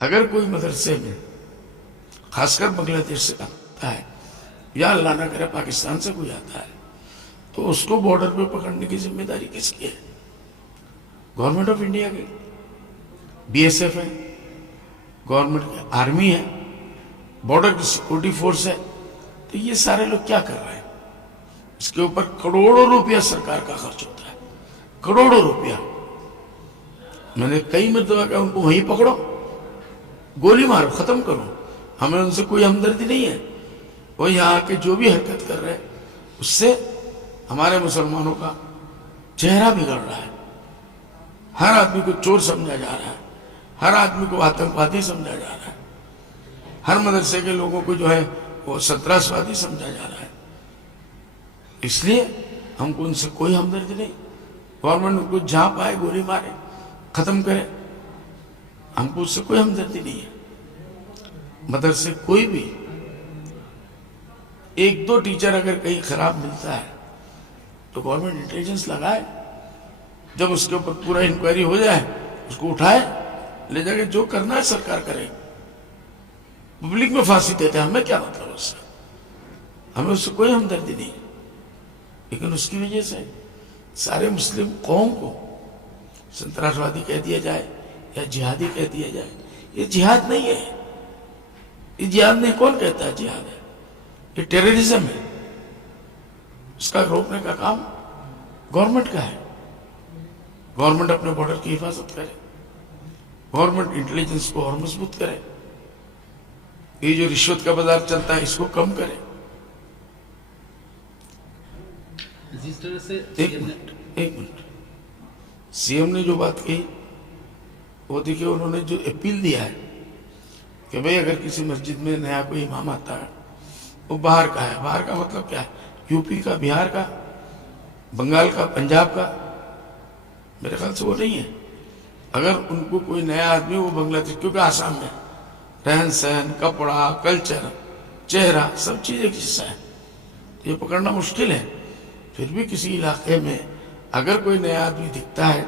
اگر کوئی مدرسے میں خاص کر بنگلہ دیش سے آتا ہے یا اللہ نہ کرے پاکستان سے کوئی آتا ہے تو اس کو بارڈر پہ پکڑنے کی ذمہ داری کس کی ہے؟ گورنمنٹ آف انڈیا کی، بی ایس ایف ہے، گورنمنٹ کی آرمی ہے، بارڈر کی سیکورٹی فورس ہے. تو یہ سارے لوگ کیا کر رہے ہیں؟ اس کے اوپر کروڑوں روپیہ سرکار کا خرچ ہوتا ہے، کروڑوں روپیہ. میں نے کئی مرتبہ کہا ان کو وہیں پکڑو، گولی مارو، ختم کرو. ہمیں ان سے کوئی ہمدردی نہیں ہے. وہ یہاں کے جو بھی حرکت کر رہے ہیں اس سے ہمارے مسلمانوں کا چہرہ بگڑ رہا ہے. ہر آدمی کو چور سمجھا جا رہا ہے، ہر آدمی کو آتنکوادی سمجھا جا رہا ہے، ہر مدرسے کے لوگوں کو جو ہے وہ ستراسوادی سمجھا جا رہا ہے. اس لیے ہم کو ان سے کوئی ہمدردی نہیں. گورنمنٹ ان کو جہاں پائے گولی مارے، ختم کرے. ہم کو اس سے کوئی ہمدردی نہیں ہے. مدرسے کوئی بھی ایک دو ٹیچر اگر کہیں خراب ملتا ہے تو گورنمنٹ انٹیلیجنس لگائے، جب اس کے اوپر پورا انکوائری ہو جائے اس کو اٹھائے لے جا کے جو کرنا ہے سرکار کرے. پبلک میں پھانسی دیتے ہیں، ہمیں کیا مطلب اس سے؟ ہمیں اس سے کوئی ہمدردی نہیں. لیکن اس کی وجہ سے سارے مسلم قوم کو سنتراسوادی کہہ دیا جائے یا جہادی کہہ دیا جائے. یہ جہاد نہیں ہے، یہ جہاد نہیں. کون کہتا ہے جہاد ہے؟ یہ ٹیررزم ہے. اس کا روکنے کا کام گورنمنٹ کا ہے. گورنمنٹ اپنے بارڈر کی حفاظت کرے، گورنمنٹ انٹیلیجنس کو اور مضبوط کرے. یہ جو رشوت کا بازار چلتا ہے اس کو کم کرے. جس طرح سے ایک منٹ سی ایم نے جو بات کہی وہ دیکھیے، انہوں نے جو اپیل دیا ہے کہ بھئی اگر کسی مسجد میں نیا کوئی امام آتا ہے وہ باہر کا ہے. باہر کا مطلب کیا ہے؟ یو پی کا، بہار کا، بنگال کا، پنجاب کا. میرے خیال سے وہ نہیں ہے. اگر ان کو کوئی نیا آدمی وہ بنگلہ دیش، کیونکہ آسام میں رہن سہن، کپڑا، کلچر، چہرہ سب چیز ایک جیسا ہے، یہ پکڑنا مشکل ہے. پھر بھی کسی علاقے میں اگر کوئی نیا آدمی دکھتا ہے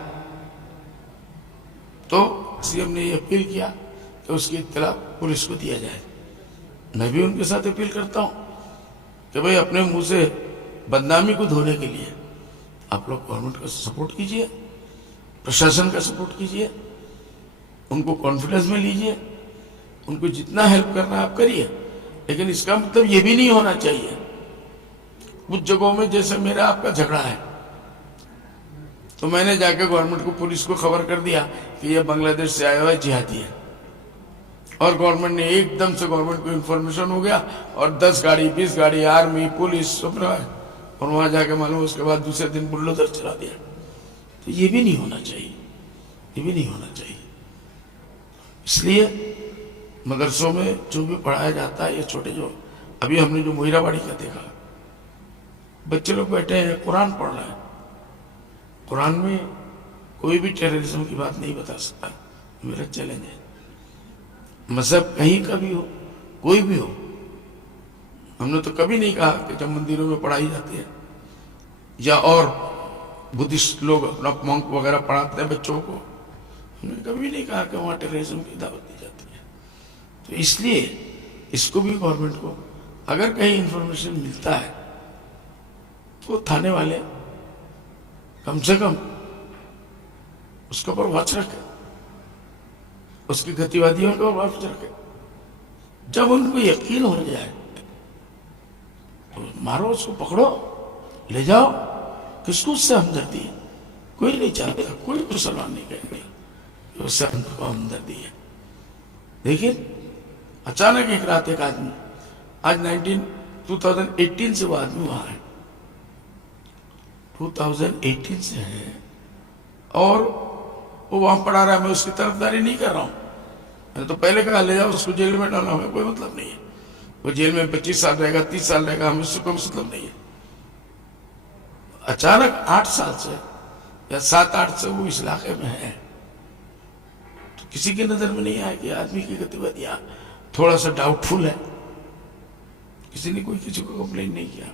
تو سی ایم نے یہ اپیل کیا کہ اس کی اطلاع پولیس کو دیا جائے. میں بھی ان کے ساتھ اپیل کرتا ہوں کہ بھئی اپنے منہ سے بدنامی کو دھونے کے لیے آپ لوگ گورنمنٹ کا سپورٹ کیجئے، پرشاسن کا سپورٹ کیجئے، ان کو کانفیڈنس میں لیجئے، ان کو جتنا ہیلپ کرنا ہے آپ کریے. لیکن اس کا مطلب یہ بھی نہیں ہونا چاہیے کچھ جگہوں میں جیسے میرا آپ کا جھگڑا ہے تو میں نے جا کے گورنمنٹ کو، پولیس کو خبر کر دیا کہ یہ بنگلہ دیش سے آیا ہوا ہے، جہادی ہے. اور گورنمنٹ نے ایک دم سے گورنمنٹ کو انفارمیشن ہو گیا اور 10 گاڑی 20 گاڑی آرمی پولیس سب رہا ہے اور وہاں جا کے معلوم اس کے بعد دوسرے دن بلڈوزر چلا دیا. تو یہ بھی نہیں ہونا چاہیے، یہ بھی نہیں ہونا چاہیے. اس لیے مدرسوں میں جو بھی پڑھایا جاتا ہے، یہ چھوٹے جو ابھی ہم نے جو موہرا باڑی کا دیکھا، بچے لوگ بیٹھے ہیں قرآن پڑھ رہے ہیں. قرآن میں کوئی بھی ٹیررزم کی بات نہیں بتا سکتا. میرا چیلنج ہے، مذہب کہیں کا بھی ہو، کوئی بھی ہو. ہم نے تو کبھی نہیں کہا کہ جب مندروں میں پڑھائی جاتی ہے یا اور بدھسٹ لوگ اپنا مونک وغیرہ پڑھاتے ہیں بچوں کو، ہم نے کبھی نہیں کہا کہ وہاں ٹیررزم کی دعوت دی جاتی ہے. تو اس لیے اس کو بھی گورنمنٹ کو اگر کہیں انفارمیشن ملتا ہے تو تھانے والے کم سے کم اس کے اوپر واچ رکھے، اس کی گتیوادیوں کو واچ رکھے. جب ان کو یقین ہو جائے تو مارو، اس کو پکڑو، لے جاؤ. کس کو اس سے ہمدردی ہے؟ کوئی نہیں چاہتا، کوئی مسلمان نہیں کہیں گے کہ اس سے ہم کو ہمدردی ہے. لیکن اچانک ایک رات ایک آدمی، آج 2018 سے وہ آدمی وہاں ہے، 2018 سے ہے اور وہ وہاں پڑھا رہا ہے. میں اس کی طرفداری نہیں کر رہا ہوں. میں نے تو پہلے کہا لے جاؤ اس کو جیل میں ڈالنا، ہمیں کوئی مطلب نہیں ہے. وہ جیل میں 25 سال رہے گا، 30 سال رہے گا، ہمیں اس سے کوئی مطلب نہیں ہے. اچانک 8 سال سے یا 7-8 سے وہ اس علاقے میں ہے تو کسی کی نظر میں نہیں آیا کہ آدمی کی گتیویدیاں تھوڑا سا ڈاؤٹ فل ہے. کسی نے کوئی کسی کو کمپلین نہیں کیا.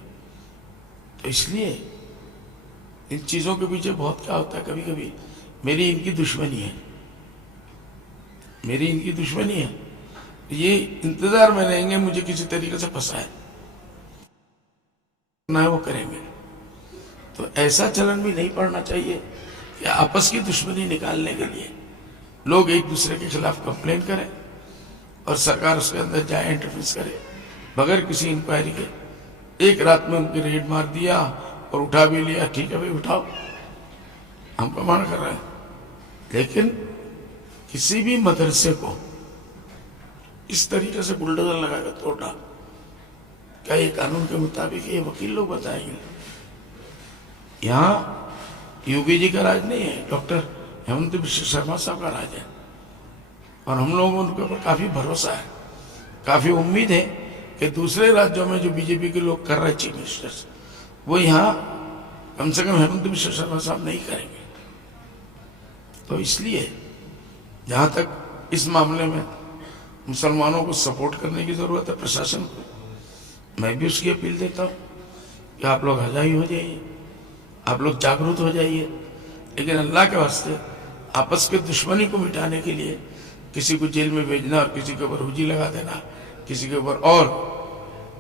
تو اس لیے ان چیزوں کے پیچھے بہت کیا ہوتا ہے. کبھی کبھی میری ان کی دشمنی ہے، میری ان کی دشمنی ہے، یہ انتظار میں رہیں گے مجھے کسی طریقے سے پھنسائے، نہ وہ کریں گے. تو ایسا چلن بھی نہیں پڑنا چاہیے کہ آپس کی دشمنی نکالنے کے لیے لوگ ایک دوسرے کے خلاف کمپلین کریں اور سرکار اس کے اندر جائے انٹرفیس کرے بغیر کسی انکوائری کے. ایک رات میں ان کی ریڈ مار دیا اور اٹھا بھی لیا، ٹھیک ہے بھائی اٹھاؤ، ہم کا مانا کر رہے ہیں، لیکن کسی بھی مدرسے کو اس طریقے سے بلڈوزر لگا کر توڑا، کیا یہ قانون کے مطابق؟ یہ وکیل لوگ بتائیں گے. یہاں یوگی جی کا راج نہیں ہے، ڈاکٹر ہیمنت بسوا شرما صاحب کا راج ہے، اور ہم لوگوں کو ان کے اوپر کافی بھروسہ ہے، کافی امید ہے کہ دوسرے راجیوں میں جو بی جے پی کے لوگ کر رہے ہیں چیف منسٹرز، وہ یہاں کم سے کم ہیمنت بسوا شرما صاحب نہیں کریں گے. تو اس لیے جہاں تک اس معاملے میں مسلمانوں کو سپورٹ کرنے کی ضرورت ہے پرشاسن کو، میں بھی اس کی اپیل دیتا ہوں کہ آپ لوگ ہجائی ہو جائیے، آپ لوگ جاگرت ہو جائیے، لیکن اللہ کے واسطے آپس کے دشمنی کو مٹانے کے لیے کسی کو جیل میں بھیجنا اور کسی کے اوپر ہوجی لگا دینا، کسی کے اوپر. اور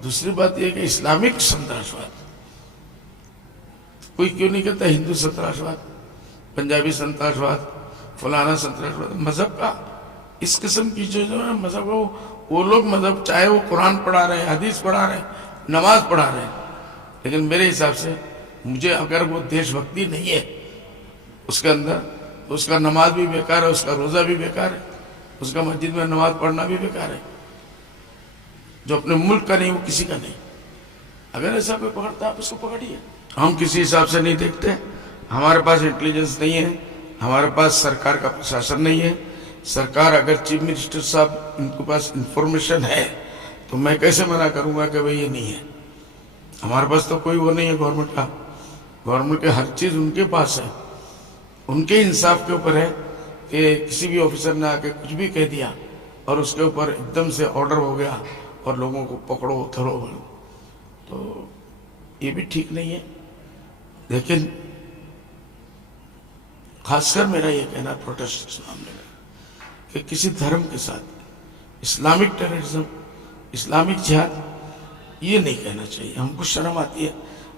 دوسری بات یہ کہ اسلامک سنتراشواد، کوئی کیوں نہیں کہتا ہندو سنتراشواد، پنجابی سنتراشواد، فلانا سنتراشواد؟ مذہب کا اس قسم کی جو ہے مذہب کا وہ لوگ مذہب چاہے وہ قرآن پڑھا رہے ہیں، حدیث پڑھا رہے ہیں، نماز پڑھا رہے ہیں، لیکن میرے حساب سے مجھے اگر وہ دیش بھکتی نہیں ہے اس کے اندر تو اس کا نماز بھی بیکار ہے، اس کا روزہ بھی بیکار ہے، اس کا مسجد میں نماز پڑھنا بھی بیکار ہے. جو اپنے ملک کا نہیں وہ کسی کا نہیں. اگر ایسا کوئی پکڑتا ہے آپ اس کو پکڑیے. ہم کسی حساب سے نہیں دیکھتے، ہمارے پاس انٹیلیجنس نہیں ہے، ہمارے پاس سرکار کا پرشاسن نہیں ہے. سرکار اگر چیف منسٹر صاحب ان کے پاس انفارمیشن ہے تو میں کیسے منع کروں گا کہ بھئی یہ نہیں ہے. ہمارے پاس تو کوئی وہ نہیں ہے گورنمنٹ کا، گورنمنٹ کے ہر چیز ان کے پاس ہے. ان کے انصاف کے اوپر ہے کہ کسی بھی آفیسر نے آ کے کچھ بھی کہہ دیا اور اس کے اوپر ایک دم سے آرڈر ہو گیا اور لوگوں کو پکڑو دھرو، تو یہ بھی ٹھیک نہیں ہے. لیکن خاص کر میرا یہ کہنا پروٹیسٹ اس معاملے میں کہ کسی دھرم کے ساتھ اسلامک ٹیررزم، اسلامک جہاد یہ نہیں کہنا چاہیے. ہم کو شرم آتی ہے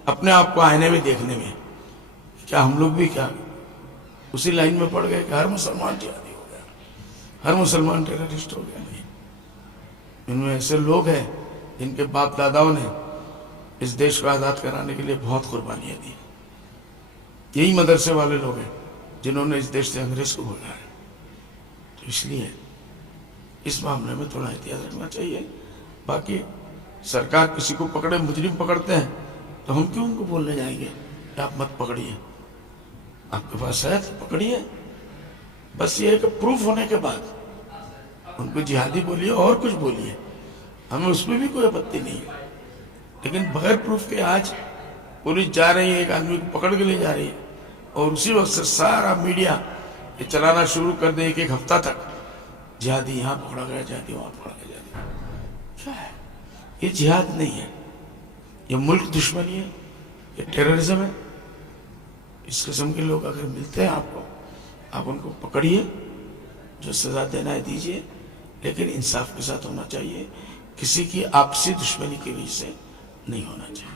اپنے آپ کو آئینے میں دیکھنے میں. کیا ہم لوگ بھی کیا اسی لائن میں پڑ گئے کہ ہر مسلمان جہادی ہو گیا، ہر مسلمان ٹیررسٹ ہو گیا؟ نہیں، ان میں ایسے لوگ ہیں جن کے باپ داداؤں نے اس دیش کو آزاد کرانے کے لیے بہت قربانیاں دی. یہی مدرسے والے لوگ ہیں جنہوں نے اس دیش سے انگریز کو بھگایا ہے. تو اس لیے اس معاملے میں تھوڑا احتیاط رکھنا چاہیے. باقی سرکار کسی کو پکڑے، مجرم پکڑتے ہیں تو ہم کیوں ان کو بولنے جائیں گے کہ آپ مت پکڑیے؟ آپ کے پاس ہے تو پکڑیے. بس یہ ہے کہ پروف ہونے کے بعد ان کو جہادی بولیے اور کچھ بولیے، ہمیں اس میں بھی کوئی اپتی نہیں ہے. لیکن بغیر پروف کے آج پولیس جا رہی ہے، ایک آدمی کو پکڑ کے لے جا رہی ہے اور اسی وقت سے سارا میڈیا یہ چلانا شروع کر دے ایک ہفتہ تک جہادی یہاں پکڑا گیا، جہادی وہاں پکڑا گیا. جہادی کیا ہے؟ یہ جہاد نہیں ہے، یہ ملک دشمنی ہے، یہ ٹیررزم ہے. اس قسم کے لوگ اگر ملتے ہیں آپ کو، آپ ان کو پکڑیے، جو سزا دینا ہے دیجیے، لیکن انصاف کے ساتھ ہونا چاہیے. کسی کی آپسی دشمنی کی وجہ سے نہیں ہونا چاہیے.